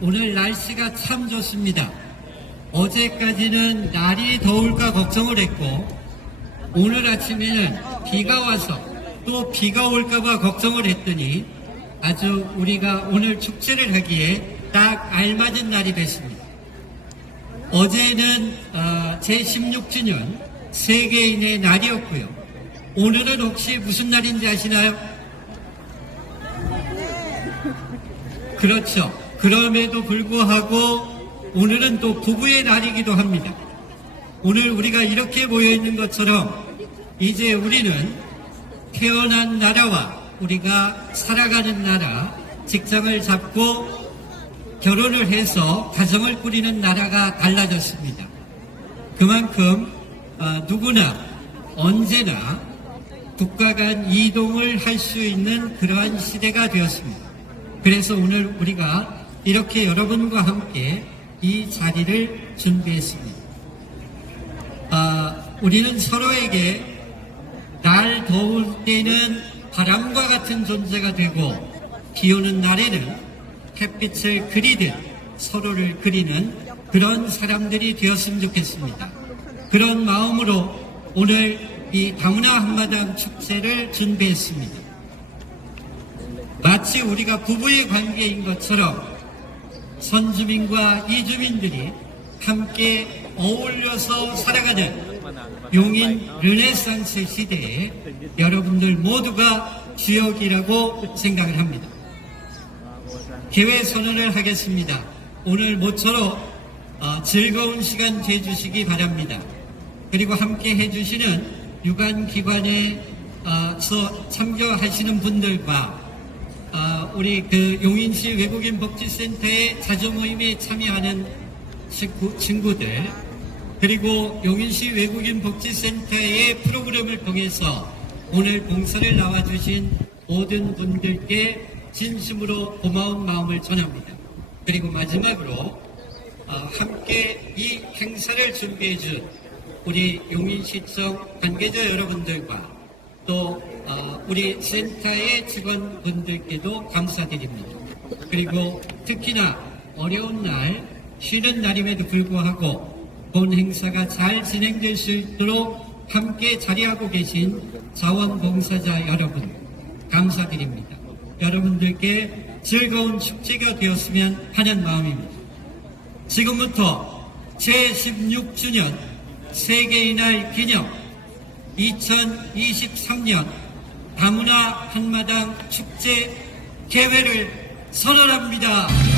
오늘 날씨가 참 좋습니다. 어제까지는 날이 더울까 걱정을 했고 오늘 아침에는 비가 와서 또 비가 올까봐 걱정을 했더니 아주 우리가 오늘 축제를 하기에 딱 알맞은 날이 됐습니다. 어제는 어, 제16주년 세계인의 날이었고요. 오늘은 혹시 무슨 날인지 아시나요? 그렇죠. 그럼에도 불구하고 오늘은 또 부부의 날이기도 합니다. 오늘 우리가 이렇게 모여 있는 것처럼 이제 우리는 태어난 나라와 우리가 살아가는 나라, 직장을 잡고 결혼을 해서 가정을 꾸리는 나라가 달라졌습니다. 그만큼 어, 누구나 언제나 국가 간 이동을 할 수 있는 그러한 시대가 되었습니다. 그래서 오늘 우리가 이렇게 여러분과 함께 이 자리를 준비했습니다. 아, 우리는 서로에게 날 더울 때는 바람과 같은 존재가 되고 비 오는 날에는 햇빛을 그리듯 서로를 그리는 그런 사람들이 되었으면 좋겠습니다. 그런 마음으로 오늘 이 다문화 한마당 축제를 준비했습니다. 마치 우리가 부부의 관계인 것처럼 선주민과 이주민들이 함께 어울려서 살아가는 용인 르네상스 시대에 여러분들 모두가 주역이라고 생각을 합니다. 개회 선언을 하겠습니다. 오늘 모처럼 어, 즐거운 시간 되주시기 바랍니다. 그리고 함께 해주시는 유관기관에서 참여하시는 분들과 어, 우리 그 용인시 외국인 복지센터의 자주 모임에 참여하는 친구, 친구들 그리고 용인시 외국인 복지센터의 프로그램을 통해서 오늘 봉사를 나와주신 모든 분들께 진심으로 고마운 마음을 전합니다. 그리고 마지막으로 어, 함께 이 행사를 준비해준 우리 용인시청 관계자 여러분들과 또 어, 우리 센터의 직원분들께도 감사드립니다. 그리고 특히나 어려운 날, 쉬는 날임에도 불구하고 본 행사가 잘 진행될 수 있도록 함께 자리하고 계신 자원봉사자 여러분 감사드립니다. 여러분들께 즐거운 축제가 되었으면 하는 마음입니다. 지금부터 제16주년 세계인날 기념 2023년 다문화 한마당 축제 개회를 선언합니다.